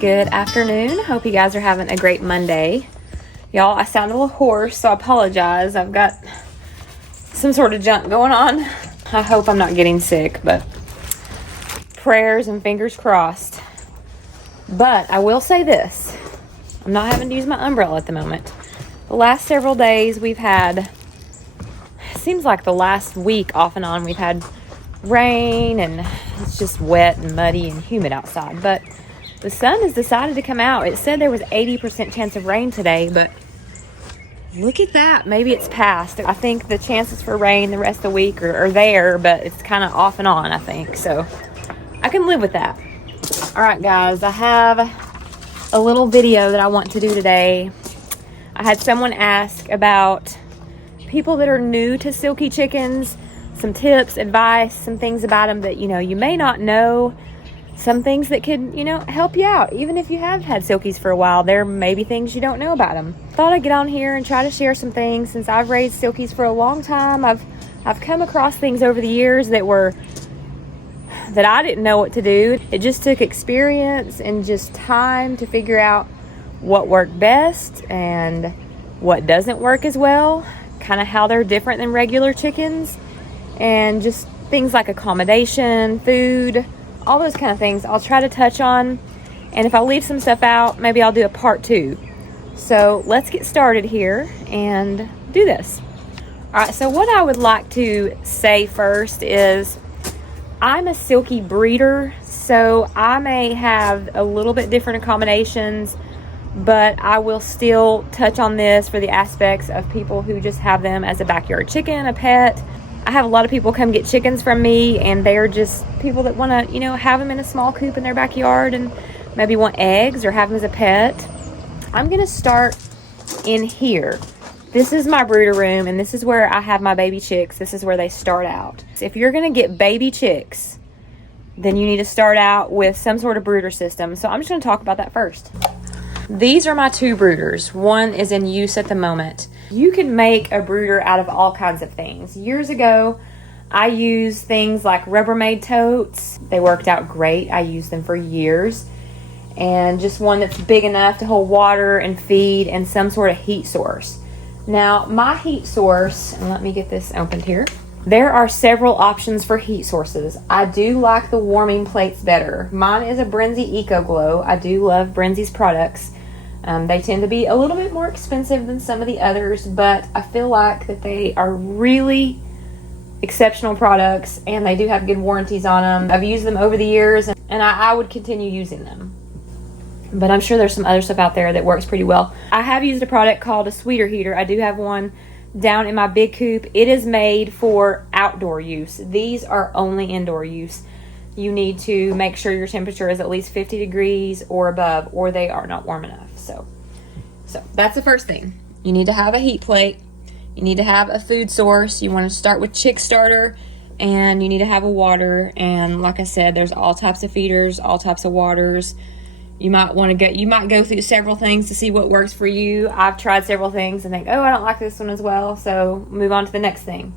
Good afternoon. Hope you guys are having a great Monday. Y'all, I sound a little hoarse, so I apologize. I've got some sort of junk going on. I hope I'm not getting sick, but prayers and fingers crossed. But I will say this. I'm not having to use my umbrella at the moment. The last several days we've had, it seems like the last week off and on, we've had rain and it's just wet and muddy and humid outside. But the sun has decided to come out. It said there was 80% chance of rain today, but look at that. Maybe it's past. I think the chances for rain the rest of the week are there, but it's kind of off and on, I think. So I can live with that. All right, guys, I have a little video that I want to do today. I had someone ask about people that are new to Silkie chickens, some tips, advice, some things about them that, you may not know. Some things that could, help you out. Even if you have had Silkies for a while, there may be things you don't know about them. Thought I'd get on here and try to share some things. Since I've raised Silkies for a long time, I've come across things over the years that I didn't know what to do. It just took experience and just time to figure out what worked best and what doesn't work as well. Kind of how they're different than regular chickens. And just things like accommodation, food, all those kind of things I'll try to touch on. And if I leave some stuff out, maybe I'll do a part 2. So let's get started here and do this. All right, so what I would like to say first is I'm a Silkie breeder, so I may have a little bit different accommodations, but I will still touch on this for the aspects of people who just have them as a backyard chicken, a pet. I have a lot of people come get chickens from me, and they're just people that want to, have them in a small coop in their backyard and maybe want eggs or have them as a pet. I'm going to start in here. This is my brooder room, and this is where I have my baby chicks. This is where they start out. So if you're going to get baby chicks, then you need to start out with some sort of brooder system. So I'm just going to talk about that first. These are my 2 brooders. One is in use at the moment. You can make a brooder out of all kinds of things. Years ago, I used things like Rubbermaid totes. They worked out great. I used them for years. And just one that's big enough to hold water and feed and some sort of heat source. Now, my heat source, and let me get this opened here. There are several options for heat sources. I do like the warming plates better. Mine is a Brenzy Eco Glow. I do love Brenzy's products. They tend to be a little bit more expensive than some of the others, but I feel like that they are really exceptional products, and they do have good warranties on them. I've used them over the years, and I would continue using them. But I'm sure there's some other stuff out there that works pretty well. I have used a product called a sweeter heater. I do have one down in my big coop. It is made for outdoor use. These are only indoor use. You need to make sure your temperature is at least 50 degrees or above, or they are not warm enough. So that's the first thing. You need to have a heat plate. You need to have a food source. You want to start with chick starter, and you need to have a water. And like I said, there's all types of feeders, all types of waters. You might go through several things to see what works for you. I've tried several things and think, oh, I don't like this one as well, so move on to the next thing.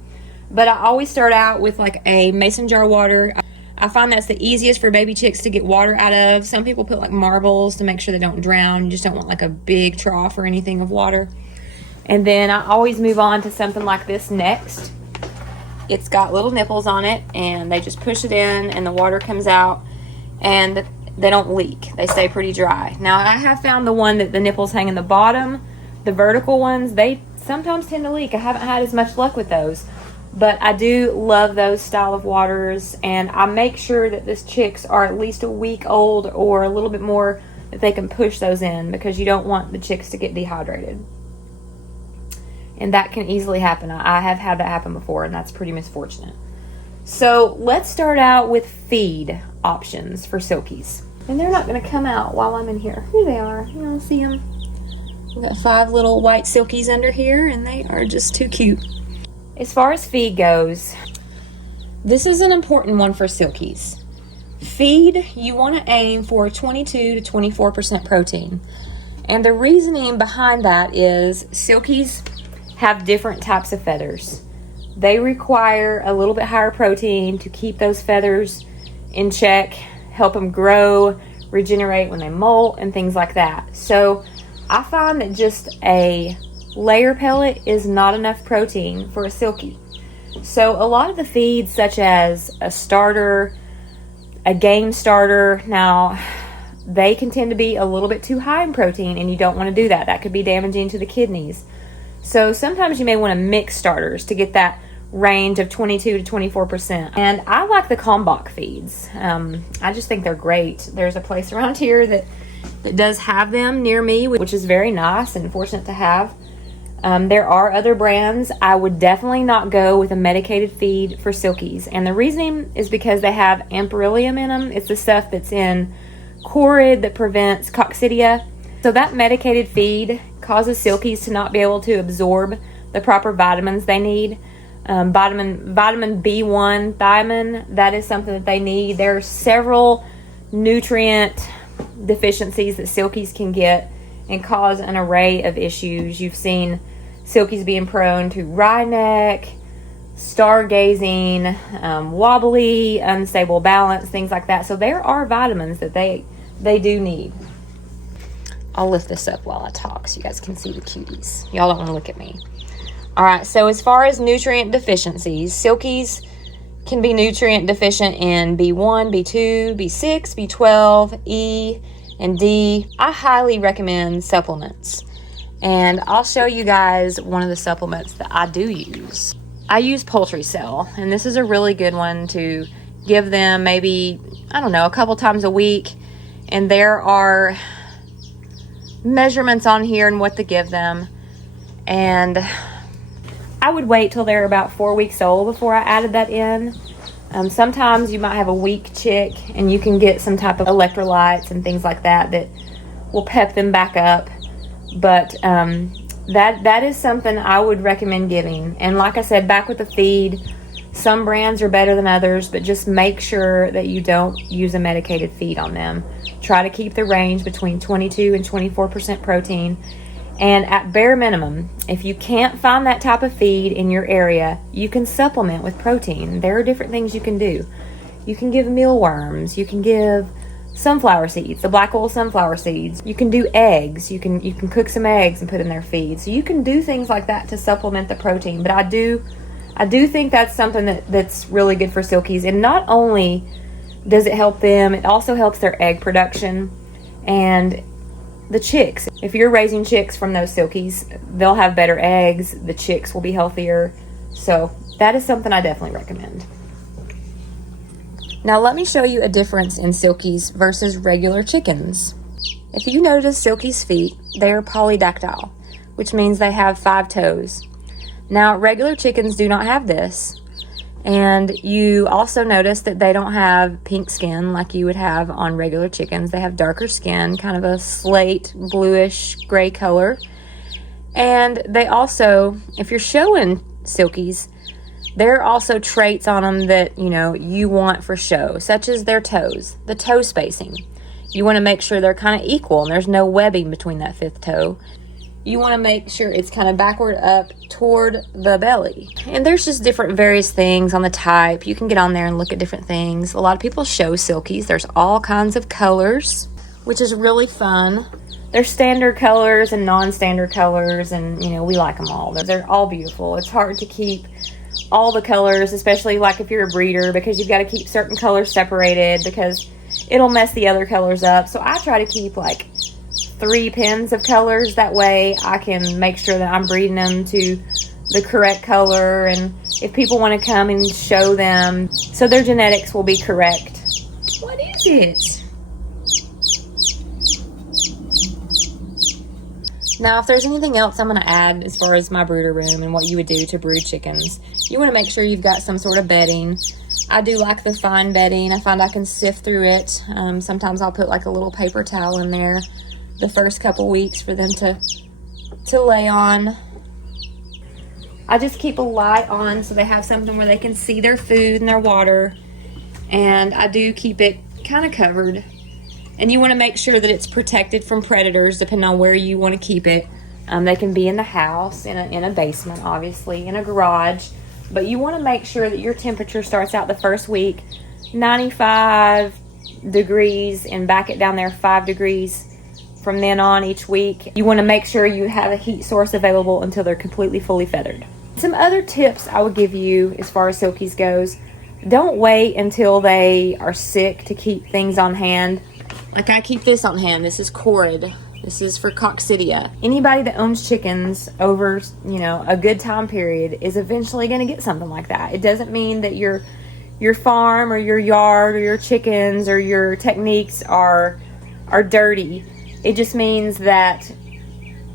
But I always start out with like a mason jar water. I find that's the easiest for baby chicks to get water out of. Some people put like marbles to make sure they don't drown. You just don't want like a big trough or anything of water. And then I always move on to something like this next. It's got little nipples on it, and they just push it in and the water comes out, and they don't leak. They stay pretty dry. Now, I have found the one that the nipples hang in the bottom, the vertical ones, they sometimes tend to leak. I haven't had as much luck with those. But I do love those style of waters, and I make sure that these chicks are at least a week old or a little bit more that they can push those in, because you don't want the chicks to get dehydrated. And that can easily happen. I have had that happen before, and that's pretty misfortunate. So let's start out with feed options for Silkies. And they're not going to come out while I'm in here. Here they are. You don't see them. We've got 5 little white Silkies under here, and they are just too cute. As far as feed goes, this is an important one for Silkies. Feed, you want to aim for 22 to 24% protein. And the reasoning behind that is Silkies have different types of feathers. They require a little bit higher protein to keep those feathers in check, help them grow, regenerate when they molt and things like that. So I find that just a layer pellet is not enough protein for a Silkie. So a lot of the feeds, such as a starter, a game starter, now they can tend to be a little bit too high in protein, and you don't want to do that. That could be damaging to the kidneys. So sometimes you may want to mix starters to get that range of 22 to 24%. And I like the Kalmbach feeds. I just think they're great. There's a place around here that does have them near me, which is very nice and fortunate to have. There are other brands. I would definitely not go with a medicated feed for Silkies. And the reasoning is because they have amperyllium in them. It's the stuff that's in Corid that prevents coccidia. So that medicated feed causes Silkies to not be able to absorb the proper vitamins they need. Vitamin B1, thiamine, that is something that they need. There are several nutrient deficiencies that Silkies can get and cause an array of issues. You've seen Silkies being prone to wry neck, stargazing, wobbly, unstable balance, things like that. So there are vitamins that they do need. I'll lift this up while I talk so you guys can see the cuties. Y'all don't want to look at me. All right, so as far as nutrient deficiencies, Silkies can be nutrient deficient in B1, B2, B6, B12, E, and D. I highly recommend supplements. And I'll show you guys one of the supplements that I do use. I use Poultry Cell, and this is a really good one to give them maybe, I don't know, a couple times a week. And there are measurements on here and what to give them. And I would wait till they're about 4 weeks old before I added that in. Sometimes you might have a weak chick and you can get some type of electrolytes and things like that will pep them back up. But that is something I would recommend giving. And like I said, back with the feed, some brands are better than others, but just make sure that you don't use a medicated feed on them. Try to keep the range between 22 and 24% protein. And at bare minimum, if you can't find that type of feed in your area, you can supplement with protein. There are different things you can do. You can give mealworms. You can give sunflower seeds, the black oil sunflower seeds. You can do eggs. You can cook some eggs and put in their feed. So you can do things like that to supplement the protein. But I do think that's something that's really good for Silkies. And not only does it help them, it also helps their egg production and the chicks. If you're raising chicks from those Silkies, they'll have better eggs. The chicks will be healthier. So that is something I definitely recommend. Now let me show you a difference in Silkies versus regular chickens. If you notice Silkies' feet, they are polydactyl, which means they have 5 toes. Now regular chickens do not have this. And you also notice that they don't have pink skin like you would have on regular chickens. They have darker skin, kind of a slate, bluish, gray color. And they also, if you're showing Silkies, there are also traits on them that, you want for show, such as their toes, the toe spacing. You want to make sure they're kind of equal and there's no webbing between that 5th toe. You want to make sure it's kind of backward up toward the belly. And there's just different various things on the type. You can get on there and look at different things. A lot of people show Silkies. There's all kinds of colors, which is really fun. There's standard colors and non-standard colors, and we like them all. They're all beautiful. It's hard to keep all the colors, especially like if you're a breeder, because you've got to keep certain colors separated because it'll mess the other colors up. So I try to keep like 3 pins of colors. That way I can make sure that I'm breeding them to the correct color, and if people want to come and show them so their genetics will be correct. What is it? Now if there's anything else I'm going to add as far as my brooder room and what you would do to brood chickens, you want to make sure you've got some sort of bedding. I do like the fine bedding. I find I can sift through it. Sometimes I'll put like a little paper towel in there the first couple weeks for them to lay on. I just keep a light on so they have something where they can see their food and their water, and I do keep it kind of covered. And you want to make sure that it's protected from predators depending on where you want to keep it. They can be in the house, in a basement, obviously, in a garage, but you want to make sure that your temperature starts out the first week 95 degrees and back it down there 5 degrees from then on each week. You want to make sure you have a heat source available until they're completely fully feathered. Some other tips I would give you as far as silkies goes: don't wait until they are sick to keep things on hand. Like I keep this on hand. This is Corid. This is for coccidia. Anybody that owns chickens over, a good time period is eventually going to get something like that. It doesn't mean that your farm or your yard or your chickens or your techniques are dirty. It just means that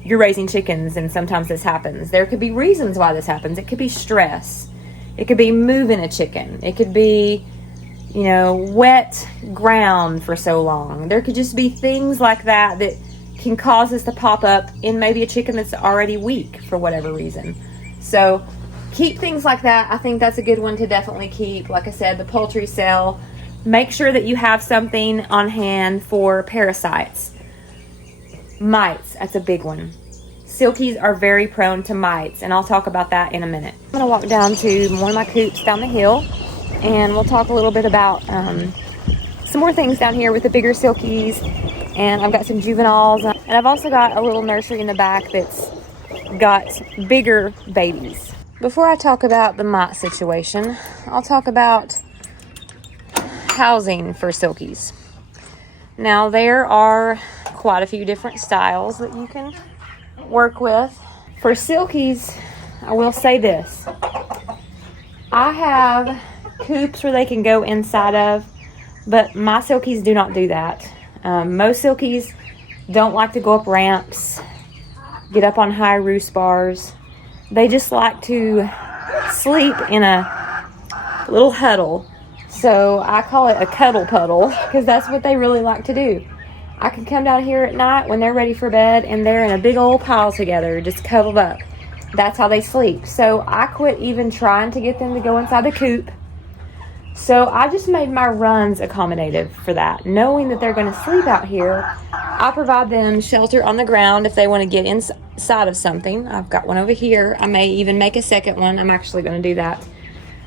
you're raising chickens, and sometimes this happens. There could be reasons why this happens. It could be stress. It could be moving a chicken. It could be, wet ground for so long. There could just be things like that can cause this to pop up in maybe a chicken that's already weak for whatever reason. So keep things like that. I think that's a good one to definitely keep. Like I said, the poultry cell. Make sure that you have something on hand for parasites. Mites, that's a big one. Silkies are very prone to mites, and I'll talk about that in a minute. I'm going to walk down to one of my coops down the hill, and we'll talk a little bit about some more things down here with the bigger silkies. And I've got some juveniles, and I've also got a little nursery in the back that's got bigger babies. Before I talk about the mite situation, I'll talk about housing for silkies. Now, there are quite a few different styles that you can work with. For silkies, I will say this: I have coops where they can go inside of, but my silkies do not do that. Most silkies don't like to go up ramps, get up on high roost bars. They just like to sleep in a little huddle. So I call it a cuddle puddle, because that's what they really like to do. I can come down here at night when they're ready for bed, and they're in a big old pile together, just cuddled up. That's how they sleep. So I quit even trying to get them to go inside the coop. So I just made my runs accommodative for that. Knowing that they're going to sleep out here, I provide them shelter on the ground if they want to get inside of something. I've got one over here. I may even make a second one. I'm actually going to do that.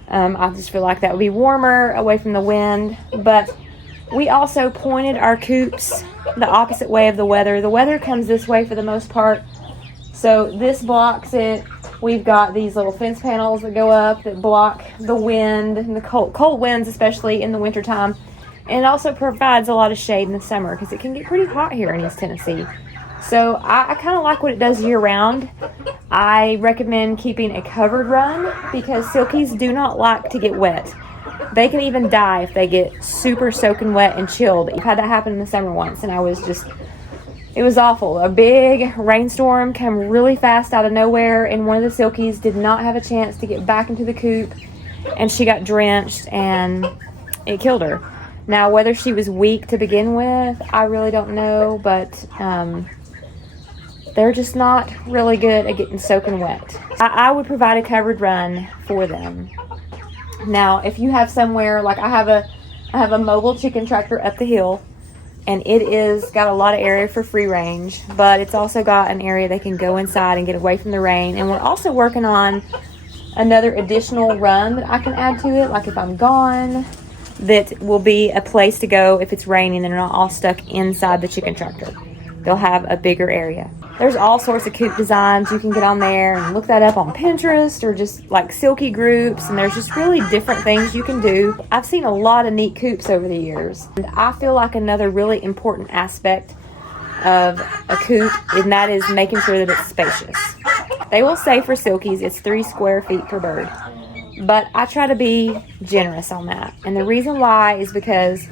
I just feel like that would be warmer, away from the wind. But we also pointed our coops the opposite way of the weather. The weather comes this way for the most part, so this blocks it. We've got these little fence panels that go up that block the wind and the cold winds, especially in the wintertime. And it also provides a lot of shade in the summer, because it can get pretty hot here in East Tennessee. So I kind of like what it does year round. I recommend keeping a covered run, because silkies do not like to get wet. They can even die if they get super soaking wet and chilled. I've had that happen in the summer once, and it was awful. A big rainstorm came really fast out of nowhere, and one of the silkies did not have a chance to get back into the coop, and she got drenched, and it killed her. Now, whether she was weak to begin with, I really don't know, but they're just not really good at getting soaking wet. I would provide a covered run for them. Now, if you have somewhere, like I have a mobile chicken tractor up the hill, and it is got a lot of area for free range, but it's also got an area they can go inside and get away from the rain. And we're also working on another additional run that I can add to it, like if I'm gone, that will be a place to go if it's raining and they're not all stuck inside the chicken tractor. They'll have a bigger area. There's all sorts of coop designs. You can get on there and look that up on Pinterest, or just like Silkie groups, and there's just really different things you can do. I've seen a lot of neat coops over the years, and I feel like another really important aspect of a coop, and that is making sure that it's spacious. They will say for silkies it's 3 square feet per bird, but I try to be generous on that. And the reason why is because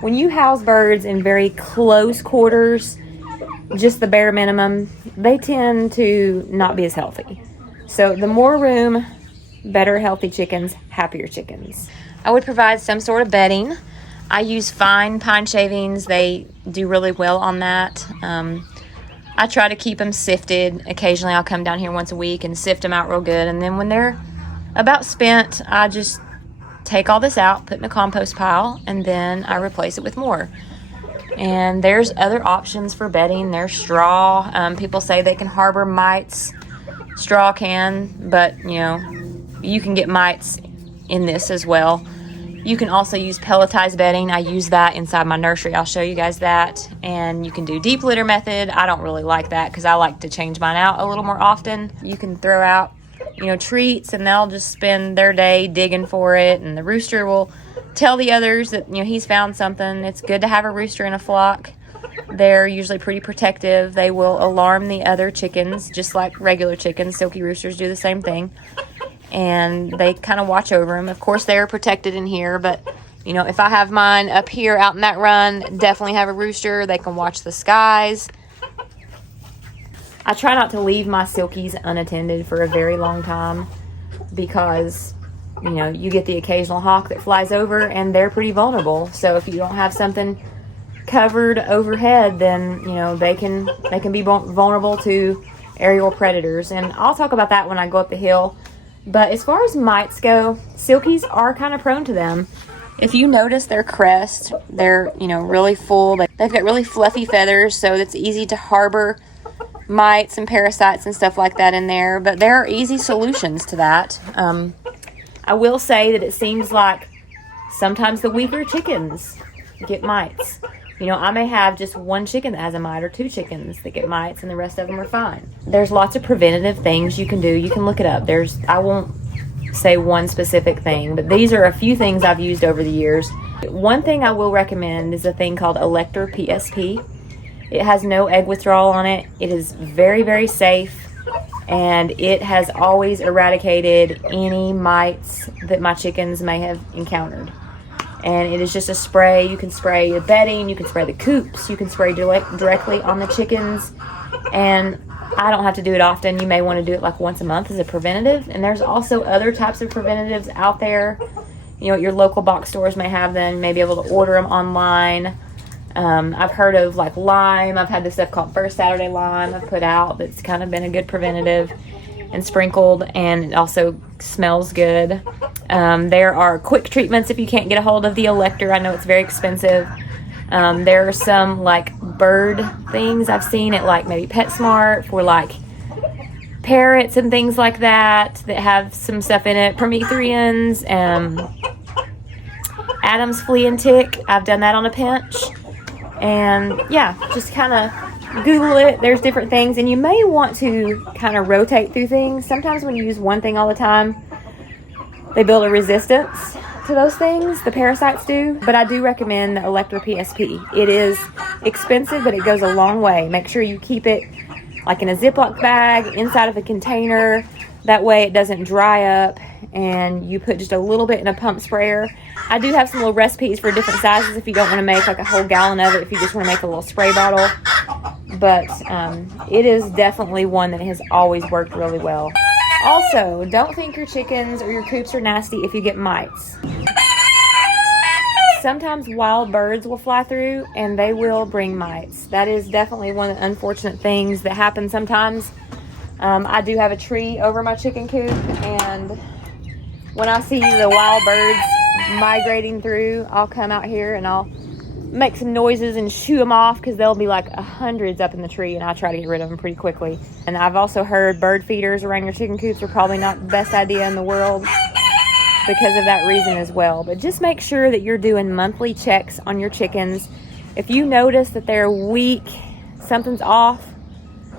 when you house birds in very close quarters, just the bare minimum, they tend to not be as healthy. So the more room, better healthy chickens, happier chickens. I would provide some sort of bedding. I use fine pine shavings. They do really well on that. I try to keep them sifted. Occasionally I'll come down here once a week and sift them out real good. And then when they're about spent, I just take all this out, put in a compost pile, and then I replace it with more. And there's other options for bedding. There's straw. People say they can harbor mites. Straw can, but you can get mites in this as well. You can also use pelletized bedding. I use that inside my nursery. I'll show you guys that. And you can do deep litter method. I don't really like that because I like to change mine out a little more often. You can throw out, you know, treats, and they'll just spend their day digging for it. And the rooster will tell the others that, you know, he's found something. It's good to have a rooster in a flock. They're usually pretty protective. They will alarm the other chickens, just like regular chickens. Silkie roosters do the same thing. And they kind of watch over them. Of course, they're protected in here, but, you know, if I have mine up here out in that run, definitely have a rooster. They can watch the skies. I try not to leave my Silkies unattended for a very long time because, you know, you get the occasional hawk that flies over and they're pretty vulnerable. So if you don't have something covered overhead, then, you know, they can be vulnerable to aerial predators. And I'll talk about that when I go up the hill. But as far as mites go, Silkies are kind of prone to them. If you notice their crest, they're, you know, really full. They've got really fluffy feathers, so it's easy to harbor mites and parasites and stuff like that in there. But there are easy solutions to that. I will say that it seems like sometimes the weaker chickens get mites. You know, I may have just one chicken that has a mite or two chickens that get mites and the rest of them are fine. There's lots of preventative things you can do. You can look it up. I won't say one specific thing, but these are a few things I've used over the years. One thing I will recommend is a thing called Elector PSP. It has no egg withdrawal on it. It is very, very safe, and it has always eradicated any mites that my chickens may have encountered. And it is just a spray. You can spray the bedding, you can spray the coops, you can spray directly on the chickens. And I don't have to do it often. You may want to do it like once a month as a preventative. And there's also other types of preventatives out there. You know, your local box stores may have them. You may be able to order them online. I've heard of like lime. I've had this stuff called First Saturday Lime I've put out that's kind of been a good preventative and sprinkled, and it also smells good. There are quick treatments if you can't get a hold of the Elector. I know it's very expensive. There are some like bird things I've seen at like maybe PetSmart for like parrots and things like that have some stuff in it. Promethrians, Adam's flea and tick. I've done that on a pinch. And yeah, just kind of Google it. There's different things, and you may want to kind of rotate through things. Sometimes when you use one thing all the time, they build a resistance to those things. The parasites do. But I do recommend the Elector PSP. It is expensive, but it goes a long way. Make sure you keep it like in a Ziploc bag inside of a container. That way it doesn't dry up, and you put just a little bit in a pump sprayer. I do have some little recipes for different sizes if you don't want to make like a whole gallon of it, if you just want to make a little spray bottle. But it is definitely one that has always worked really well. Also, don't think your chickens or your coops are nasty if you get mites. Sometimes wild birds will fly through and they will bring mites. That is definitely one of the unfortunate things that happen sometimes. I do have a tree over my chicken coop, and when I see the wild birds migrating through, I'll come out here and I'll make some noises and shoo them off, because there'll be like hundreds up in the tree, and I try to get rid of them pretty quickly. And I've also heard bird feeders around your chicken coops are probably not the best idea in the world because of that reason as well. But just make sure that you're doing monthly checks on your chickens. If you notice that they're weak, something's off,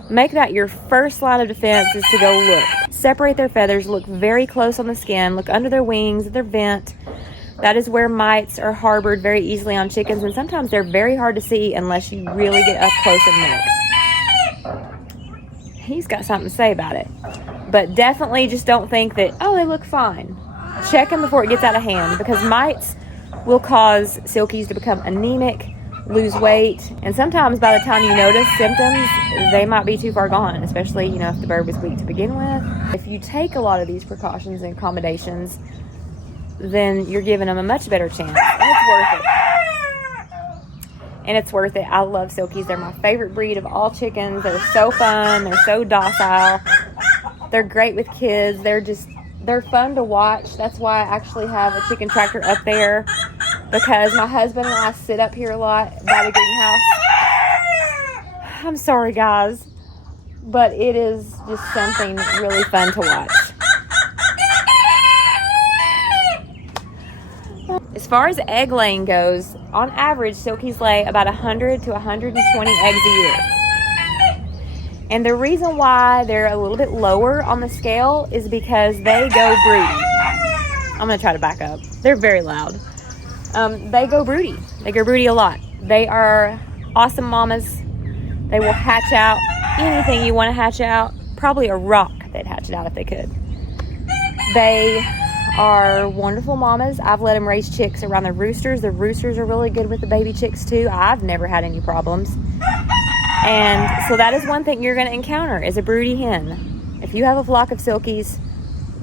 make that your first line of defense is to go look. Separate their feathers, look very close on the skin, look under their wings, their vent. That is where mites are harbored very easily on chickens, and sometimes they're very hard to see unless you really get up close and look. He's got something to say about it. But definitely just don't think that, oh, they look fine. Check them before it gets out of hand, because mites will cause Silkies to become anemic, lose weight, and sometimes by the time you notice symptoms, they might be too far gone, especially, you know, if the bird was weak to begin with. If you take a lot of these precautions and accommodations, then you're giving them a much better chance, and it's worth it. And it's worth it. I love Silkies. They're my favorite breed of all chickens. They're so fun. They're so docile. They're great with kids. They're fun to watch. That's why I actually have a chicken tractor up there, because my husband and I sit up here a lot by the greenhouse. I'm sorry, guys, but it is just something really fun to watch. far as egg laying goes, on average, Silkies lay about 100 to 120 eggs a year. And the reason why they're a little bit lower on the scale is because they go broody. I'm going to try to back up. They're very loud. They go broody. They go broody a lot. They are awesome mamas. They will hatch out anything you want to hatch out. Probably a rock they'd hatch it out if they could. They are wonderful mamas. I've let them raise chicks around the roosters. The roosters are really good with the baby chicks too. I've never had any problems. And so that is one thing you're going to encounter is a broody hen. If you have a flock of Silkies,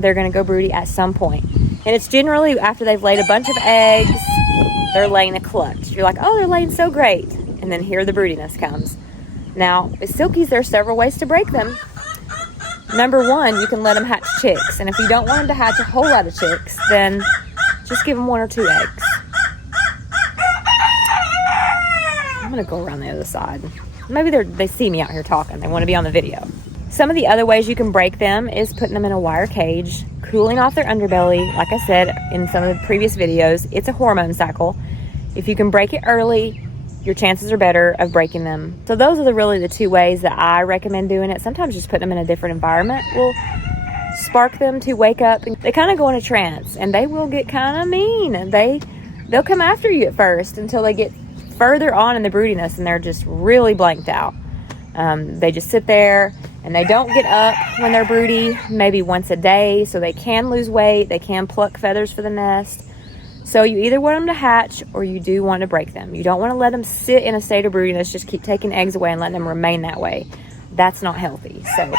they're going to go broody at some point. And it's generally after they've laid a bunch of eggs, they're laying a clutch. You're like, oh, they're laying so great. And then here the broodiness comes. Now, with Silkies, there are several ways to break them. Number one, you can let them hatch chicks. And if you don't want them to hatch a whole lot of chicks, then just give them 1 or 2 eggs. I'm going to go around the other side. Maybe they see me out here talking. They want to be on the video. Some of the other ways you can break them is putting them in a wire cage, cooling off their underbelly. Like I said in some of the previous videos, it's a hormone cycle. If you can break it early, your chances are better of breaking them. So those are really the 2 ways that I recommend doing it. Sometimes just putting them in a different environment will spark them to wake up. They kind of go in a trance, and they will get kind of mean. They'll come after you at first until they get further on in the broodiness, and they're just really blanked out. They just sit there, and they don't get up when they're broody, maybe once a day, so they can lose weight. They can pluck feathers for the nest. So you either want them to hatch or you do want to break them. You don't want to let them sit in a state of broodiness, just keep taking eggs away and letting them remain that way. That's not healthy. So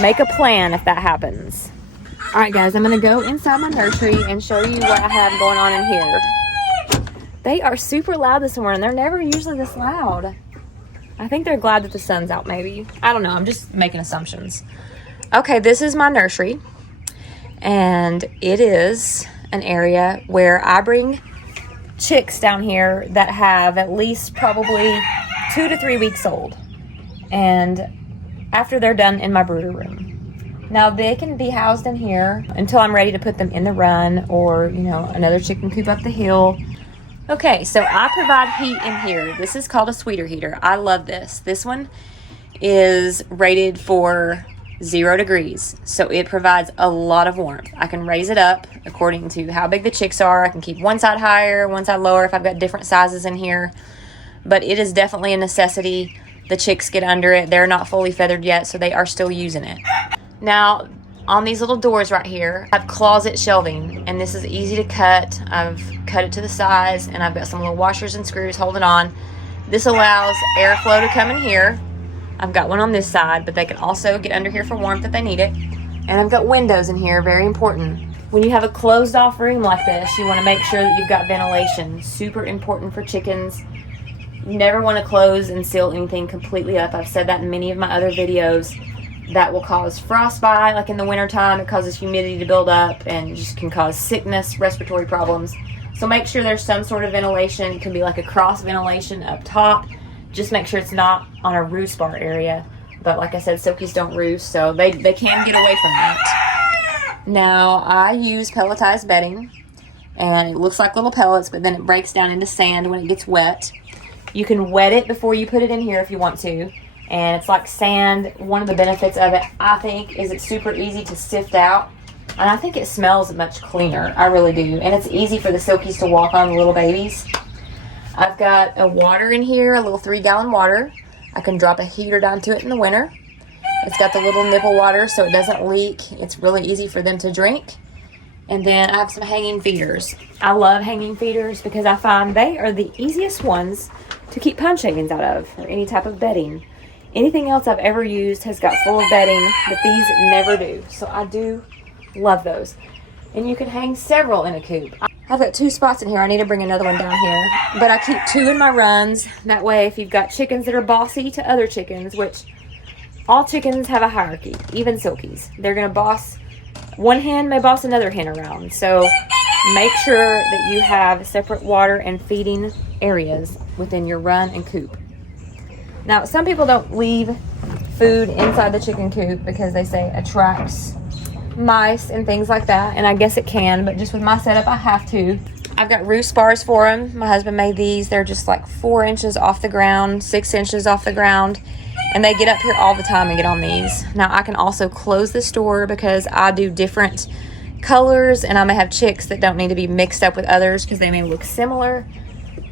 make a plan if that happens. All right, guys, I'm going to go inside my nursery and show you what I have going on in here. They are super loud this morning. They're never usually this loud. I think they're glad that the sun's out, maybe. I don't know. I'm just making assumptions. Okay, this is my nursery. And it is an area where I bring chicks down here that have at least probably 2 to 3 weeks old. And after they're done in my brooder room. Now they can be housed in here until I'm ready to put them in the run or, another chicken coop up the hill. Okay, so I provide heat in here. This is called a sweeter heater. I love this. This one is rated for 0 degrees, so it provides a lot of warmth. I can raise it up according to how big the chicks are. I can keep one side higher, one side lower if I've got different sizes in here, but it is definitely a necessity. The chicks get under it. They're not fully feathered yet, so they are still using it. Now, on these little doors right here, I have closet shelving, and this is easy to cut. I've cut it to the size, and I've got some little washers and screws holding on. This allows airflow to come in here. I've got one on this side, but they can also get under here for warmth if they need it. And I've got windows in here, very important. When you have a closed off room like this, you want to make sure that you've got ventilation. Super important for chickens. You never want to close and seal anything completely up. I've said that in many of my other videos. That will cause frostbite, like in the wintertime. It causes humidity to build up and just can cause sickness, respiratory problems. So make sure there's some sort of ventilation. It can be like a cross ventilation up top. Just make sure it's not on a roost bar area. But like I said, Silkies don't roost, so they can get away from that. Now, I use pelletized bedding, and it looks like little pellets, but then it breaks down into sand when it gets wet. You can wet it before you put it in here if you want to, and it's like sand. One of the benefits of it, I think, is it's super easy to sift out, and I think it smells much cleaner. I really do, and it's easy for the Silkies to walk on, the little babies. I've got a water in here, a little 3-gallon water. I can drop a heater down to it in the winter. It's got the little nipple water so it doesn't leak. It's really easy for them to drink. And then I have some hanging feeders. I love hanging feeders because I find they are the easiest ones to keep pun shavings out of, or any type of bedding. Anything else I've ever used has got full of bedding, but these never do. So I do love those. And you can hang several in a coop. I've got 2 spots in here. I need to bring another one down here. But I keep 2 in my runs. That way, if you've got chickens that are bossy to other chickens, which all chickens have a hierarchy, even Silkies. They're going to boss, one hen may boss another hen around. So make sure that you have separate water and feeding areas within your run and coop. Now, some people don't leave food inside the chicken coop because they say it attracts mice and things like that, and I guess it can, but just with my setup I have to. I've got roost bars for them. My husband made these. They're just like 4 inches off the ground, 6 inches off the ground. And they get up here all the time and get on these. Now, I can also close this door because I do different colors, and I may have chicks that don't need to be mixed up with others because they may look similar.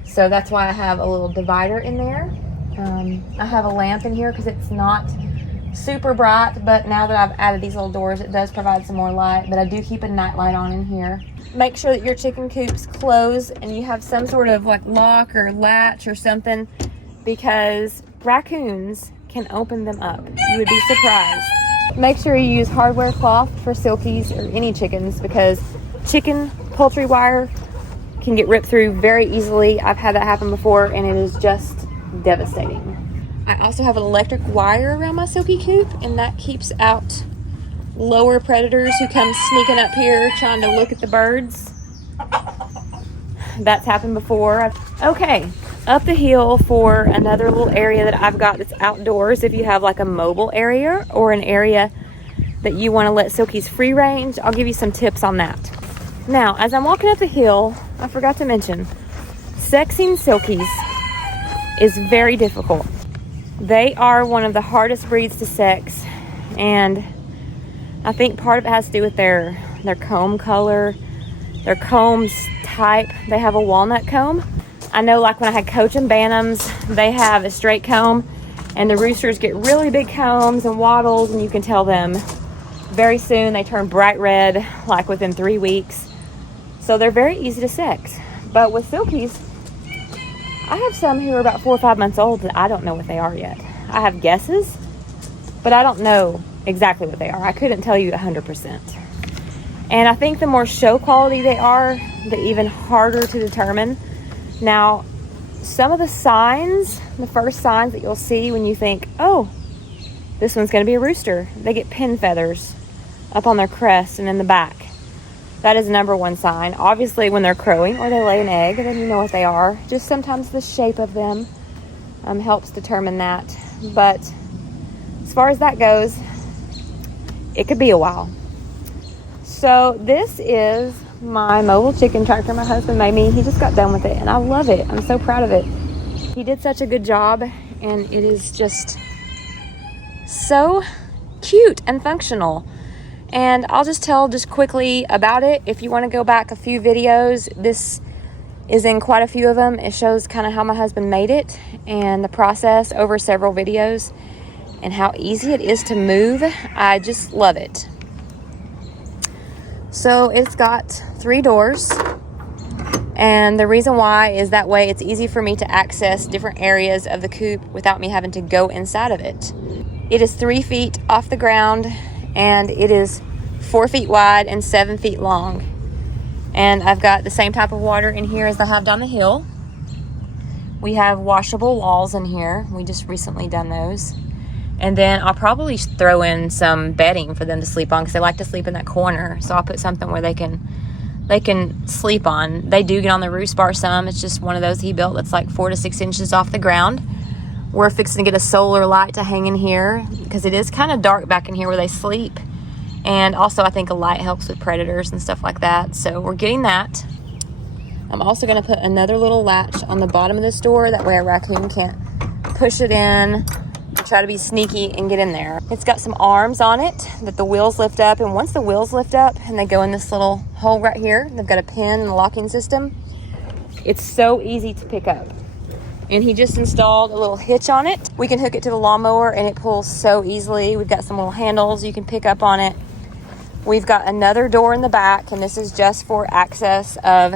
So that's why I have a little divider in there. I have a lamp in here because it's not super bright, but now that I've added these little doors, it does provide some more light. But I do keep a night light on in here. Make sure that your chicken coop's closed and you have some sort of like lock or latch or something, because raccoons can open them up. You would be surprised. Make sure you use hardware cloth for Silkies or any chickens, because chicken poultry wire can get ripped through very easily. I've had that happen before, and it is just devastating. I also have an electric wire around my Silkie coop, and that keeps out lower predators who come sneaking up here trying to look at the birds. That's happened before. Okay, up the hill for another little area that I've got that's outdoors. If you have like a mobile area or an area that you want to let Silkies free range, I'll give you some tips on that. Now, as I'm walking up the hill, I forgot to mention, sexing Silkies is very difficult. They are one of the hardest breeds to sex, and I think part of it has to do with their comb color, their combs type. They have a walnut comb. I know, like when I had Coach and Bantams, they have a straight comb, and the roosters get really big combs and wattles, and you can tell them very soon. They turn bright red, like within 3 weeks. So they're very easy to sex. But with Silkies, I have some who are about 4 or 5 months old that I don't know what they are yet. I have guesses, but I don't know exactly what they are. I couldn't tell you 100%. And I think the more show quality they are, the even harder to determine. Now, some of the signs, the first signs that you'll see when you think, oh, this one's going to be a rooster, they get pin feathers up on their crest and in the back. That is the number one sign. Obviously, when they're crowing or they lay an egg, then you know what they are. Just sometimes the shape of them helps determine that. But as far as that goes, it could be a while. So this is my mobile chicken tractor my husband made me. He just got done with it, and I love it. I'm so proud of it. He did such a good job, and it is just so cute and functional. And I'll just tell just quickly about it. If you want to go back a few videos, this is in quite a few of them. It shows kind of how my husband made it and the process over several videos and how easy it is to move. I just love it. So it's got 3 doors, and the reason why is that way it's easy for me to access different areas of the coop without me having to go inside of it. It is 3 feet off the ground, and it is 4 feet wide and 7 feet long. And I've got the same type of water in here as I have down the hill. We have washable walls in here. We just recently done those. And then I'll probably throw in some bedding for them to sleep on, because they like to sleep in that corner. So I'll put something where they can sleep on. They do get on the roost bar some. It's just one of those he built that's like 4 to 6 inches off the ground. We're fixing to get a solar light to hang in here because it is kind of dark back in here where they sleep. And also I think a light helps with predators and stuff like that. So we're getting that. I'm also going to put another little latch on the bottom of this door. That way a raccoon can't push it in and try to be sneaky and get in there. It's got some arms on it that the wheels lift up. And once the wheels lift up and they go in this little hole right here, they've got a pin and a locking system. It's so easy to pick up. And he just installed a little hitch on it. We can hook it to the lawnmower and it pulls so easily. We've got some little handles you can pick up on it. We've got another door in the back, and this is just for access of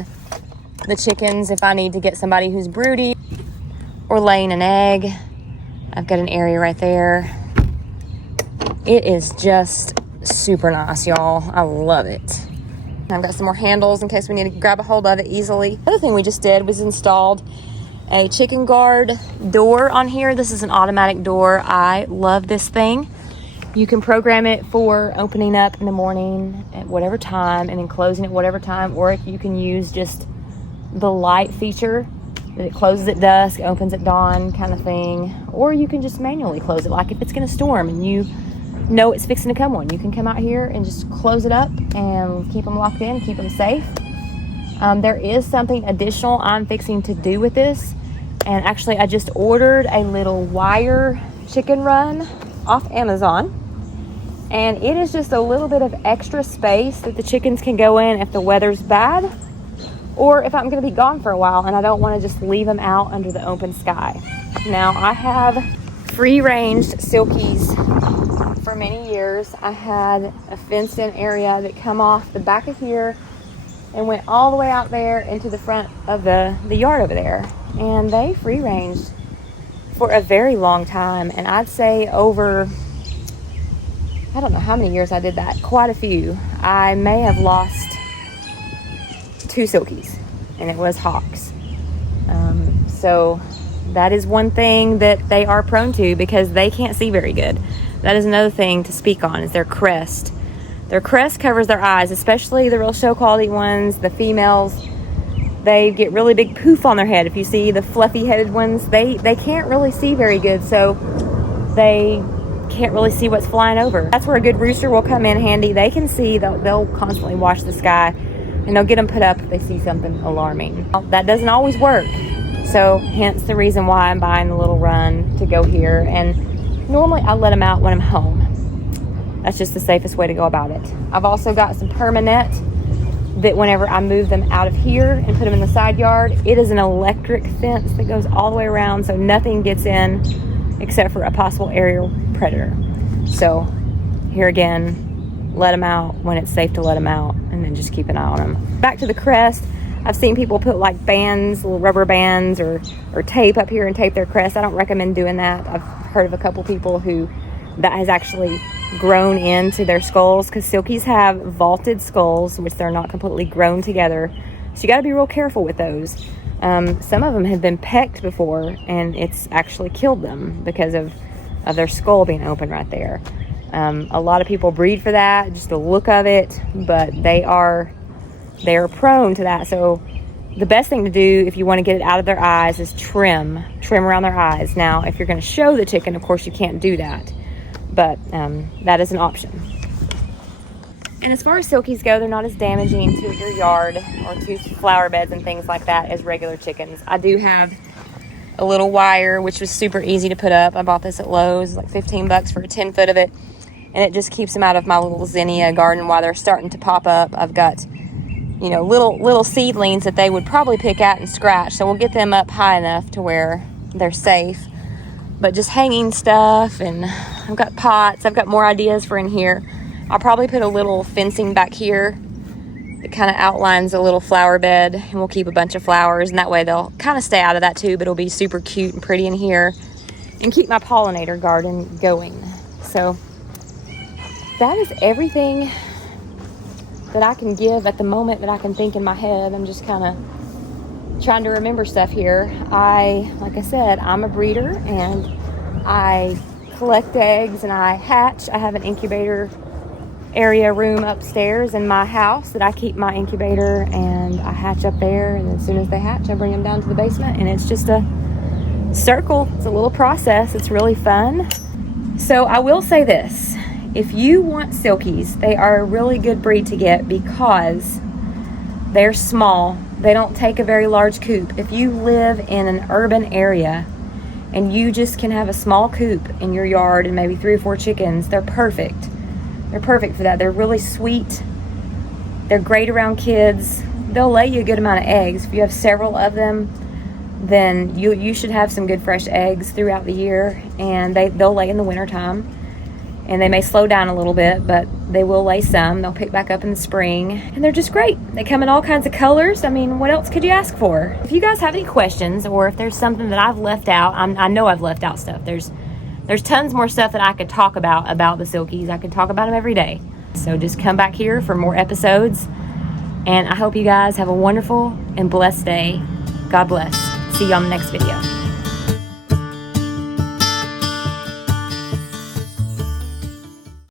the chickens if I need to get somebody who's broody or laying an egg. I've got an area right there. It is just super nice, y'all. I love it. I've got some more handles in case we need to grab a hold of it easily. The other thing we just did was installed a chicken guard door on here. This is an automatic door. I love this thing. You can program it for opening up in the morning at whatever time and then closing at whatever time, or if you can use just the light feature that it closes at dusk, opens at dawn kind of thing, or you can just manually close it. Like if it's going to storm and you know it's fixing to come on, you can come out here and just close it up and keep them locked in, keep them safe. There is something additional I'm fixing to do with this. And actually, I just ordered a little wire chicken run off Amazon. And it is just a little bit of extra space that the chickens can go in if the weather's bad, or if I'm going to be gone for a while and I don't want to just leave them out under the open sky. Now, I have free-ranged Silkies for many years. I had a fenced-in area that come off the back of here and went all the way out there into the front of the yard over there. And they free-ranged for a very long time. And I'd say over, I don't know how many years I did that, quite a few. I may have lost 2 Silkies, and it was hawks. So that is one thing that they are prone to because they can't see very good. That is another thing to speak on, is their crest. Their crest covers their eyes, especially the real show quality ones, the females. They get really big poof on their head. If you see the fluffy headed ones, they can't really see very good, so they can't really see what's flying over. That's where a good rooster will come in handy. They can see, they'll constantly watch the sky, and they'll get them put up if they see something alarming. That doesn't always work, so hence the reason why I'm buying the little run to go here. And normally I let them out when I'm home. That's just the safest way to go about it. I've also got some permanent that whenever I move them out of here and put them in the side yard, it is an electric fence that goes all the way around, so nothing gets in except for a possible aerial predator. So here again, let them out when it's safe to let them out, and then just keep an eye on them. Back to the crest, I've seen people put like bands, little rubber bands or tape up here and tape their crest. I don't recommend doing that. I've heard of a couple people who that has actually grown into their skulls, because Silkies have vaulted skulls, which they're not completely grown together. So you got to be real careful with those. Some of them have been pecked before, and it's actually killed them because of their skull being open right there. A lot of people breed for that, just the look of it, but they are prone to that. So the best thing to do if you want to get it out of their eyes is trim around their eyes. Now, if you're going to show the chicken, of course you can't do that, but that is an option. And as far as Silkies go, they're not as damaging to your yard or to flower beds and things like that as regular chickens. I do have a little wire, which was super easy to put up. I bought this at Lowe's, like 15 bucks for a 10 foot of it. And it just keeps them out of my little zinnia garden while they're starting to pop up. I've got, you know, little seedlings that they would probably pick at and scratch. So we'll get them up high enough to where they're safe. But just hanging stuff, and I've got pots. I've got more ideas for in here. I'll probably put a little fencing back here that kind of outlines a little flower bed, and we'll keep a bunch of flowers, and that way they'll kind of stay out of that too, but it'll be super cute and pretty in here and keep my pollinator garden going. So that is everything that I can give at the moment that I can think in my head. I'm just kind of trying to remember stuff here. Like I said, I'm a breeder, and I collect eggs and I hatch. I have an incubator area room upstairs in my house that I keep my incubator, and I hatch up there, and as soon as they hatch I bring them down to the basement, and it's just a circle. It's a little process. It's really fun. So I will say this, if you want Silkies, they are a really good breed to get because they're small. They don't take a very large coop. If you live in an urban area and you just can have a small coop in your yard and maybe 3 or 4 chickens, they're perfect. They're perfect for that. They're really sweet. They're great around kids. They'll lay you a good amount of eggs. If you have several of them, then you should have some good fresh eggs throughout the year, and they'll lay in the wintertime. And they may slow down a little bit, but they will lay some. They'll pick back up in the spring, and they're just great. They come in all kinds of colors. I mean, what else could you ask for? If you guys have any questions, or if there's something that I've left out, I know I've left out stuff. There's tons more stuff that I could talk about the Silkies. I could talk about them every day. So just come back here for more episodes. And I hope you guys have a wonderful and blessed day. God bless. See you on the next video.